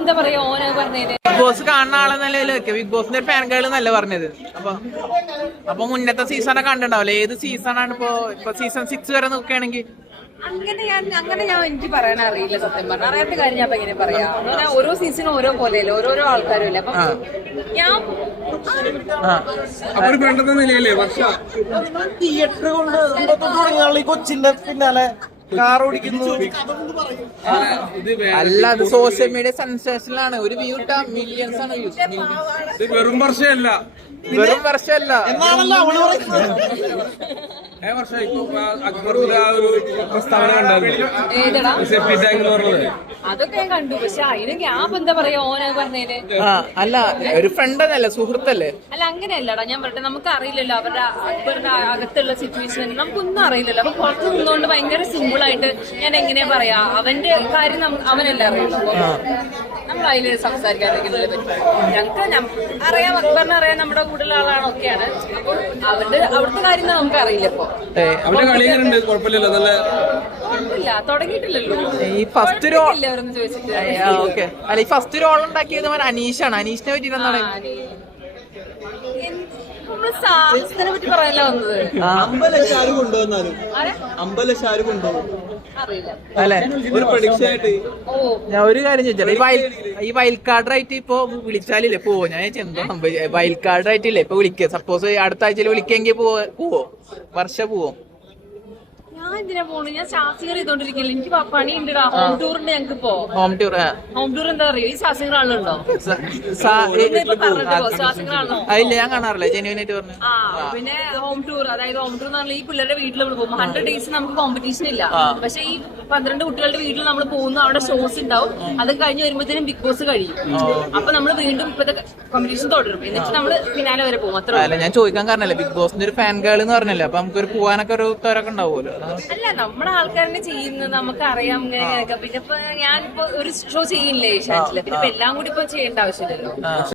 എന്താ പറയാ ഓനെ പറഞ്ഞേന് ബിഗ് ബോസ് കാണുന്ന ആളെന്നല്ലേ ബിഗ് ബോസിന്റെ ഒരു ഫാൻ ഗേൾ എന്നല്ല പറഞ്ഞത്. അപ്പൊ മുന്നത്തെ സീസണൊക്കെ കണ്ടിട്ടുണ്ടാവില്ല. ഏത് സീസണാണ് ഇപ്പൊ സീസൺ 6 വരെ നോക്കുകയാണെങ്കിൽ? അങ്ങനെ ഞാൻ എനിക്ക് പറയാൻ അറിയില്ല, സത്യം പറഞ്ഞാൽ അറിയാത്ത കാര്യം ഞാൻ എങ്ങനെ പറയാം. അങ്ങനെ ഓരോ സീസണും ഓരോ പോലെയല്ലേ, ഓരോരോ ആൾക്കാരും അല്ലേ. അപ്പൊ ഞാൻ തിയേറ്റർ കൊണ്ട് തുടങ്ങിയ കൊച്ചിന്റെ പിന്നാലെ കാർ ഓടിക്കുന്നു. അല്ല, അത് സോഷ്യൽ മീഡിയ സെൻസേഷനിലാണ്. ഒരു വ്യൂ ഇട്ടാ മില്യൺസ് ആണ് വ്യൂസ്. വെറും വർഷമല്ല എന്നാണല്ലോ അവള് പറയുന്നത്. അക്ബറിന്റെ ആ ഒരു പ്രസ്താവന കണ്ടായിരുന്നു, അതൊക്കെ ഞാൻ കണ്ടു. പക്ഷെ അതിന് ഗ്യാപ്പ് എന്താ പറയാ ഓനെ പറഞ്ഞേന്. അല്ല, ഒരു ഫ്രണ്ട് എന്നല്ല, സുഹൃത്തല്ലേ? അല്ല അങ്ങനെയല്ലടാ, ഞാൻ പറയട്ടെ, നമുക്ക് അറിയില്ലല്ലോ അവരുടെ അക്ബറിന്റെ അകത്തുള്ള സിറ്റുവേഷൻ, നമുക്കൊന്നും അറിയില്ലല്ലോ. അപ്പൊ പുറത്ത് നിന്നുകൊണ്ട് ഭയങ്കര സിമ്പിൾ ആയിട്ട് ഞാൻ എങ്ങനെയാ പറയാ, അവന്റെ കാര്യം അവനല്ല അറിയുള്ളൂ. നമ്മൾ അതിൽ സംസാരിക്കാതിരിക്കുന്നതിനെ പറ്റി ഞങ്ങൾക്ക് അറിയാം, അക്ബറിനെ അറിയാം, നമ്മുടെ കൂടുതൽ ആളാണ് ഒക്കെയാണ്. അപ്പോൾ അവിടുത്തെ കാര്യം നമുക്ക് അറിയില്ല. ഇപ്പൊ കുഴപ്പമില്ലല്ലോ, നല്ല കുഴപ്പമില്ല, തുടങ്ങിയിട്ടില്ലല്ലോ. ഈ ഫസ്റ്റ് അവരൊന്നും ചോദിച്ചിട്ട്. ഓക്കെ. അല്ല, ഈ ഫസ്റ്റ് റോൾ ഉണ്ടാക്കിയത് അനീഷാണ്. അനീഷിനെ പറ്റിട്ട് എന്താണ്? നമ്മള് സാഹസത്തിനെ പറ്റി പറയാനല്ല വന്നത്. അമ്പലശാര് കൊണ്ടുവന്നാലും അമ്പലശാര് കൊണ്ടുപോകും അല്ലെ? ഒരു പ്രഡിക്ഷനായിട്ട് ഞാൻ ഒരു കാര്യം ചോദിച്ചാൽ, ഈ വൈൽഡ് കാർഡ് ആയിട്ട് ഇപ്പൊ വിളിച്ചാലില്ലേ പോവോ? ഞാൻ എന്തോ വൈൽഡ് കാർഡ് ആയിട്ടില്ലേ ഇപ്പൊ വിളിക്കുക. സപ്പോസ് അടുത്ത ആഴ്ചയിൽ വിളിക്കെങ്കിൽ പോവോ? വർഷ പോവോ? ഞാൻ എന്തിനാ പോണു? ഞാൻ ശാസ്ത്രീയ ചെയ്തോണ്ടിരിക്കില്ല. എനിക്ക് പണി ഉണ്ട്. ഹോം ടൂറിന്റെ ഞങ്ങൾക്ക് ഇപ്പോ ഹോം ടൂർ എന്താ പറയുക, ഈ ശാസ്ത്രീയ ആളുണ്ടോ? അതില്ല, ഞാൻ കാണാറില്ല. ജെന്യൂൻ ആയിട്ട് പറഞ്ഞു. പിന്നെ ഹോം ടൂർ, അതായത് ഹോം ടൂർ എന്ന് പറഞ്ഞാൽ ഈ പിള്ളേരുടെ വീട്ടിൽ നമ്മൾ പോകും. 100 days നമുക്ക് കോമ്പറ്റീഷൻ ഇല്ല. പക്ഷെ ഈ 12 കുട്ടികളുടെ വീട്ടിൽ നമ്മൾ പോകുന്നു, അവിടെ ഷോസ് ഉണ്ടാവും. അത് കഴിഞ്ഞ് വരുമ്പോഴത്തേനും ബിഗ് ബോസ് കഴിയും. അപ്പൊ നമ്മൾ വീണ്ടും ഇപ്പത്തെ കോമ്പറ്റീഷൻ തുടരും. എന്നിട്ട് നമ്മള് ഫിനാലെ വരെ പോകും. അത്ര അല്ല, ഞാൻ ചോദിക്കാൻ കാരണല്ലേ, ബിഗ് ബോസിന്റെ ഒരു ഫാൻ ഗേൾ എന്ന് പറഞ്ഞല്ലേ, അപ്പൊ നമുക്കൊരു പോവാനൊക്കെ ഒരു ഉത്തരവൊക്കെ ഉണ്ടാവുമല്ലോ. അല്ല, നമ്മുടെ ആൾക്കാരനെ ചെയ്യുന്നത് നമുക്ക് അറിയാം. ഇങ്ങനെയൊക്കെ പിന്നെ ഇപ്പൊ ഞാനിപ്പോ ഒരു ഷോ ചെയ്യില്ലേ ഏഷ്യാനെറ്റില്, പിന്നെ എല്ലാം കൂടി ഇപ്പൊ ചെയ്യേണ്ട ആവശ്യമില്ലല്ലോ.